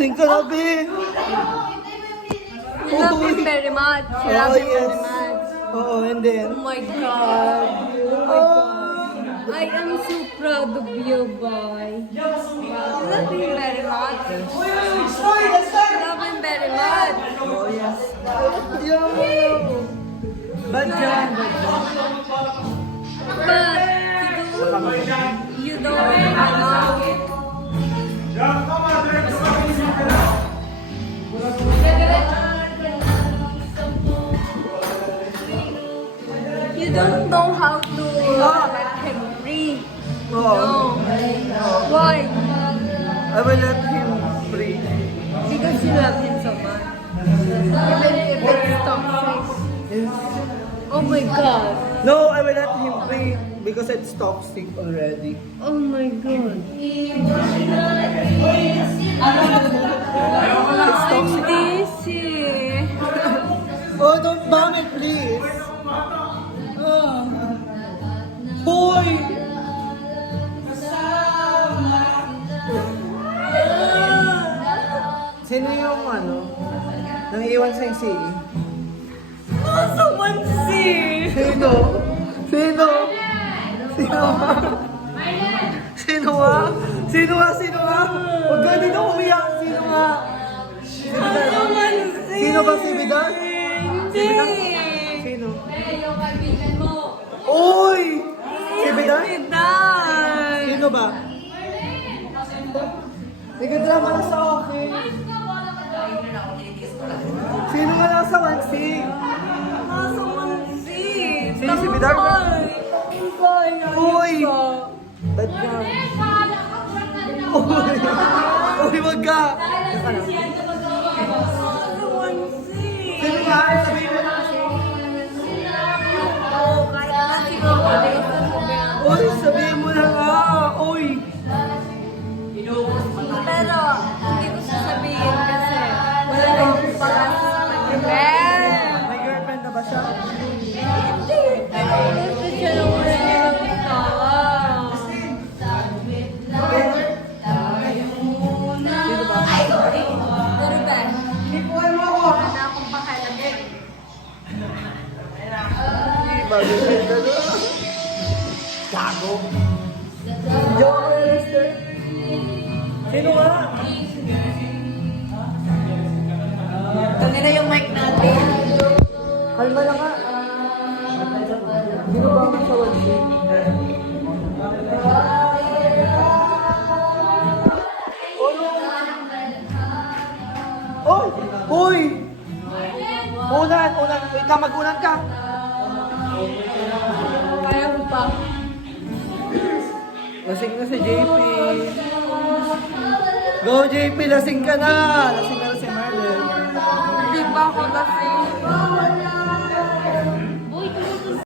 Lasing ka na, Ben. We love him very much. We love him very much. Oo, and then? Oh my God. Oh my God. I am so proud of you, boy. We love him very much. We love him very much. Oh, yes. Yo! Bad dyan, bad dyan. But you don't allow it. You don't know how to let him free. Oo. No. Why? I will let him free. Because you love him so much. Even if it's toxic. Oh my God. No, I will let him free because it's toxic already. Oh my God. It's toxic. Dizzy. Oh, don't bomb it, please. Boy! Sino yung nang iwan sa si? Someone see. Sino? Sino? Sino nga? Sino nga? Sino nga? Sino nga? Huwag ka dito umiyak. Sino nga? Someone see. Sino ba si Vidal? Hindi. Sino? Yung kaibigan mo. Uy! Si Vidal? Vidal. Sino ba? Nagdrama na sa akin. Sino nga nasa wansing? Someone see. Sino si Vidal? Uy! Bad ka. Uy! Uy, wag ka! Someone see. Sino nga? Sabihin mo na kasi. Uy, sabihin mo na nga! Uy! Pero, hindi ko sasabihin kasi wala na akong pag-asa sa kanya. May girlfriend na ba siya? Hindi. Gusto siya nung wala nilang itawa. Sino ba? Pero ba? Ipuan mo ako! Wala na akong pakialam. Mag-girlfriend na doon. Gago! Joke ka, Lester. Sino nga? Kami na yung mic natin. Kalma lang ka. Sino ba ang nasa wansing? Oy! Uy! Unan! Unan! Wait ka, mag-unan ka! Kaya mo pa. Lasing na si JP. Go JP! Lasing ka na! Lasing na si Marlon. Hindi pa ako lasing.